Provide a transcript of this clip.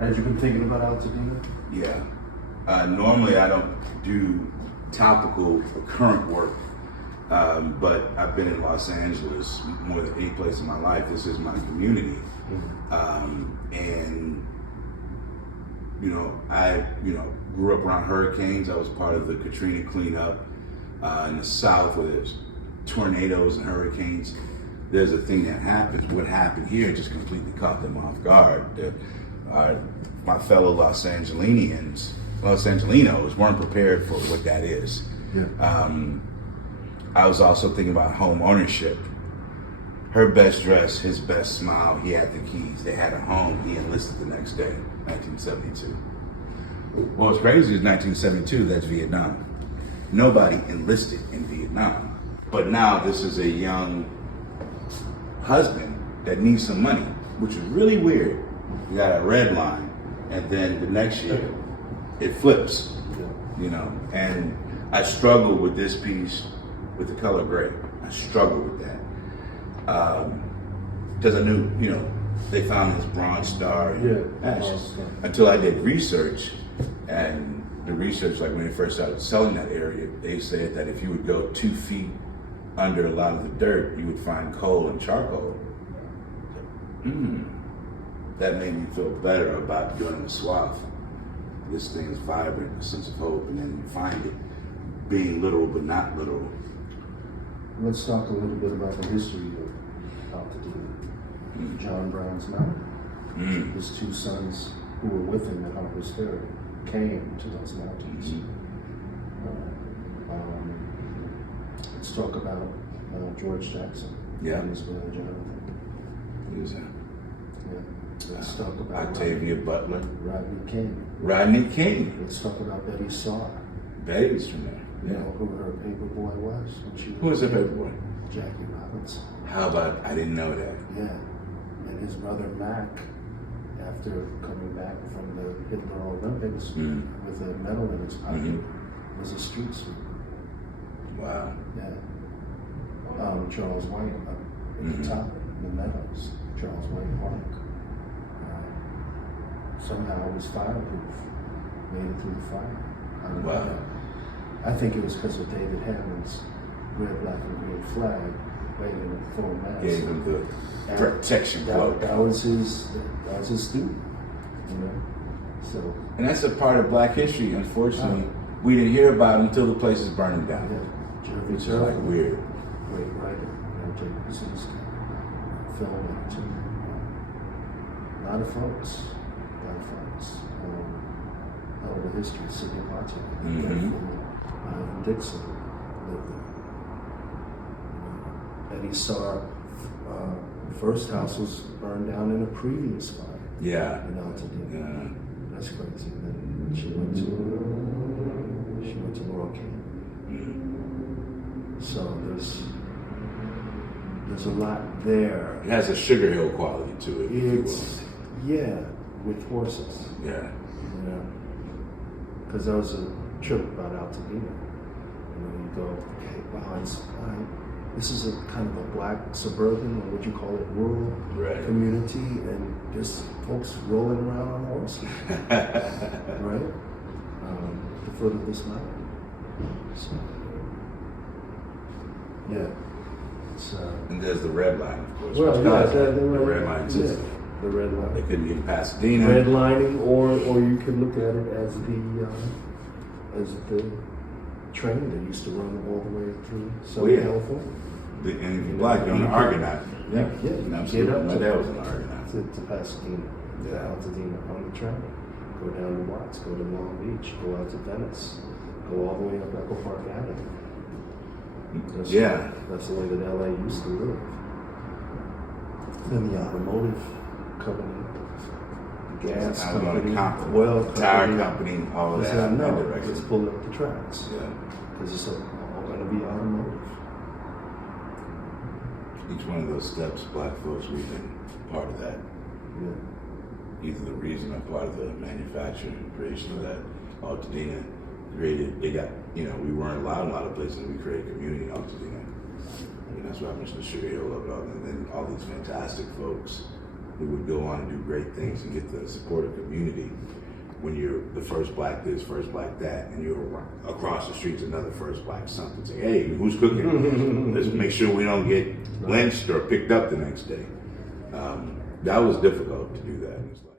Had you been thinking about AltaDena? Yeah. Normally I don't do topical or current work, but I've been in Los Angeles more than any place in my life. This is my community. And I grew up around hurricanes. I was part of the Katrina cleanup in the South, where there's tornadoes and hurricanes. There's a thing that happens. What happened here just completely caught them off guard. My fellow Los Angelinos weren't prepared for what that is. Yeah. I was also thinking about home ownership. Her best dress, his best smile, he had the keys. They had a home. He enlisted the next day, 1972. What was crazy is 1972, that's Vietnam. Nobody enlisted in Vietnam. But now this is a young husband that needs some money, which is really weird. You got a red line, and then the next year, it flips, and I struggle with this piece with the color gray. I struggle with that. Because I knew, they found this bronze star in ashes. Until I did research, and the research, like when they first started selling that area, they said that if you would go 2 feet under a lot of the dirt, you would find coal and charcoal. That made me feel better about doing the swath. This thing is vibrant, a sense of hope, and then you find it being literal but not literal. Let's talk a little bit about the history of AltaDena. John Brown's mountain. His 2 sons who were with him at Harper's Ferry came to those mountains. Let's talk about George Jackson and his brother Jonathan. He was Let's talk about Octavia Butler. Rodney King. Let's talk about Betty Saar. Betty's from there. You know who her paper boy was? Who was her paper boy? Jackie Robinson. How about, I didn't know that. Yeah. And his brother Mac, after coming back from the Hitler Olympics with a medal in his pocket, was a street sweeper. Wow. Yeah. Charles White up at the top, the Meadows, Charles White Park. Somehow it was fireproof, made it through the fire. Wow. I think it was because of David Hammond's red, black, and green flag waving in full mast. Gave him the protection cloak. That was his student, So. And that's a part of Black history, unfortunately. We didn't hear about it until the place is burning down. It's just like weird. Great writer, filming too. A lot of folks. Hell of a history, Sidney Poitier, Dixon lived there. Betty Saar, first house was burned down in a previous fire. Yeah. In AltaDena. That's crazy. Then she went to Laurel Canyon. So there's a lot there. It has a Sugar Hill quality to it. With horses. Yeah. Because there was a trip about AltaDena. You go, okay, wow, this is a kind of a black suburban, or what you call it, rural community, and there's folks rolling around on horses, right? At the foot of this mountain. So, and there's the red line, of course. Well, the red line system. The red line. They couldn't get Pasadena. Redlining, or you could look at it as the train that used to run all the way through Southern California. And if you're black, you're on the Argonaut. Yeah. Absolutely. Get up My dad was on the Argonaut. To Pasadena, to AltaDena on the train. Go down to Watts, go to Long Beach, go out to Venice, go all the way up Echo Park Avenue. That's the way that LA used to live. Then the automotive company, the gas company, oil company, tire company, all of that. No, let's pull up the tracks. Because it's all going to be automotive. Each one of those steps, black folks, we've been part of that. Either the reason or part of the manufacturing and creation of that. AltaDena created, we weren't allowed in a lot of places, we created community in AltaDena. That's what happens to Sugar Hill of it all. And then all these fantastic folks who would go on and do great things and get the support of community. When you're the first black this, first black that, and you're across the street's another first black something, say, hey, who's cooking? Let's make sure we don't get lynched or picked up the next day. That was difficult to do that. It's like,